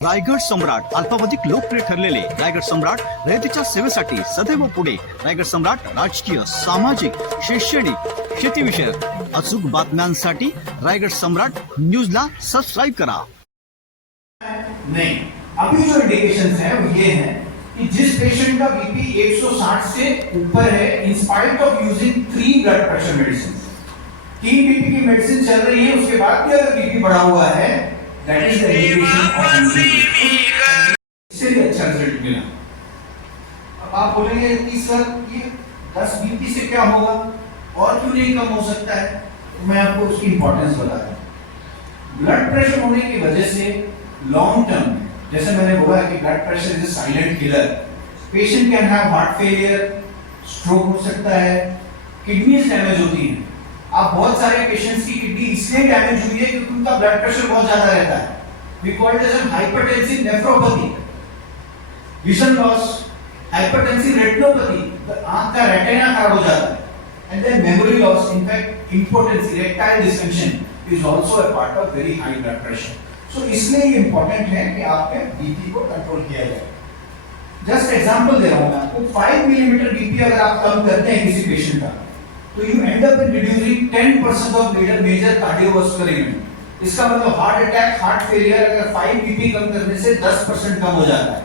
रायगड सम्राट अल्पावधिक लोकप्रिय ठरलेले रायगड सम्राट रयतेच्या सेवेसाठी सदैव पुढे. रायगड सम्राट राजकीय, सामाजिक, शैक्षणिक, शेतीविषयक अचूक बातम्यांसाठी रायगड सम्राट न्यूजला सबस्क्राइब करा. नहीं, अभी जो इंडिकेशंस हैं वो ये हैं कि जिस पेशेंट का बीपी 160 से ऊपर है, in spite of using 3 blood pressure medicine, 3 BP की मेडिसिन चल रही है, उसके बाद भी अगर बीपी बढ़ा हुआ है, that is the indication of using. इससे भी अच्छा रिजल्ट मिला. अब आप बोलेंगे कि सर ये 10 बीपी से क्या होगा और क्यों नहीं कम हो सकता है, तो मैं आपको उसकी इंपॉर्टेंस बता दूं. ब्लड प्रेशर होने की वजह से लॉन्ग टर्म में, जैसे मैंने बोला कि blood pressure is a silent killer. Patient can have heart failure, stroke हो सकता है, किडनीज डैमेज होती हैं. आप बहुत सारे पेशेंट्स की किडनी इसलिए डैमेज हुई है क्योंकि उनका ब्लड प्रेशर बहुत ज्यादा रहता है. We call it as hypertensive nephropathy, vision loss, hypertensive retinopathy, आंख का रेटिना खराब हो जाता है, and then memory loss. In fact importance, erectile dysfunction is also a part of very high blood pressure. So इसलिए ये इंपॉर्टेंट है कि आपने बीपी को कंट्रोल किया जाए. जस्ट एग्जांपल दे रहा हूं मैं आपको. 5 मिलीमीटर बीपी अगर आप कम करते हैं किसी पेशेंट का, तो you end up in reducing 10% of major cardiovascular event. इसका मतलब हार्ट अटैक, हार्ट फेलियर अगर 5 बीपी कम करने से 10% कम हो जाता है.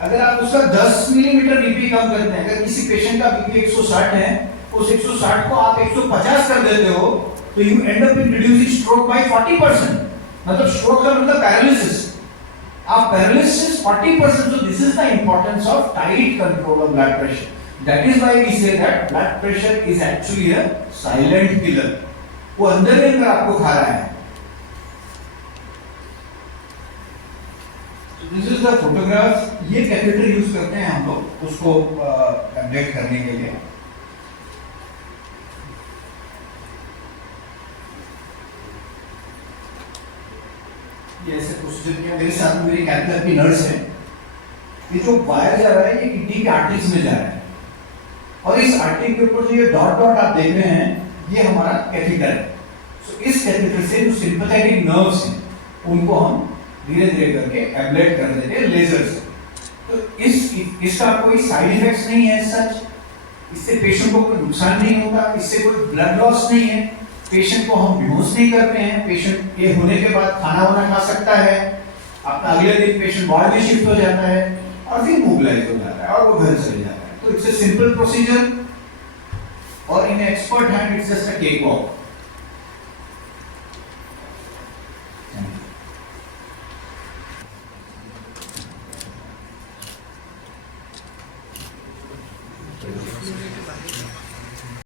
अगर आप उसका 10 मिलीमीटर बीपी कम करते हैं, अगर किसी पेशेंट का बीपी 160 है, उस 160 को आप 150 कर देते हो, तो you end up in reducing stroke bye 40%. मतलब स्ट्रोक का मतलब पैरालिसिस. आप paralysis 40%. so this is the importance of tight control of blood pressure. That is why we say that blood pressure is actually a silent killer. वो अंदर ही अंदर आपको खा रहा है. So this is the photograph. ये catheter use करते हैं हम लोग उसको कंडक्ट करने के लिए. ये ऐसे प्रोसीजर किया. मेरे साथ में मेरी कैथेटर की नर्स है. ये जो वायर जा रहा है ये किडनी के आर्टरीज में जा रहा है, और इस आर्टरी के ऊपर जो ये डॉट डॉट आप देख रहे हैं, ये हमारा कैथेटर है. सो इस कैथेटर से जो सिंपैथेटिक नर्व्स हैं उनको हम धीरे धीरे करके एब्लेट कर देते हैं लेजर से. तो इसका कोई साइड इफेक्ट्स नहीं है सच. इससे पेशेंट को कोई नुकसान नहीं होता, इससे कोई ब्लड लॉस नहीं है, पेशेंट को हम बेहोश नहीं करते हैं. पेशेंट ये होने के बाद खाना वाना खा सकता है, अपना अगले दिन पेशेंट वार्ड में शिफ्ट हो जाता है और फिर मोबिलाइज हो जाता है और वो घर चले जाता है. तो इट्स अ सिंपल प्रोसीजर, और in expert hand it's just a cake walk.